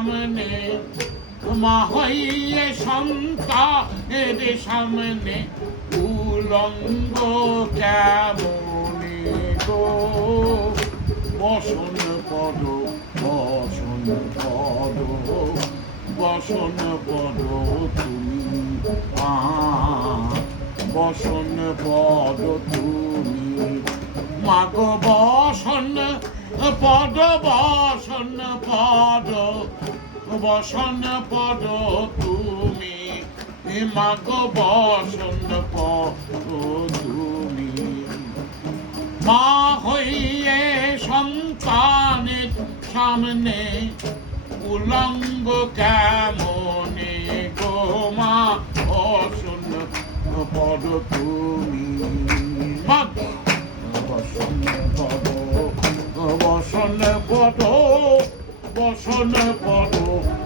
সামনে মা হইয়ে সন্তানের সামনে উলঙ্গ কেমনে গো বসন পদ বসন পদ বসন পদ তুমি বসন পদ তুমি মাগো বসন পদ বসন পদ বসন পদ তুমি মাগো বসন পদ তুমি মা হইয়ে সন্তানের সামনে উলঙ্গ কেমনে গো মা বসন পদ তুমি বসন পদ বসন পদ বসন পদ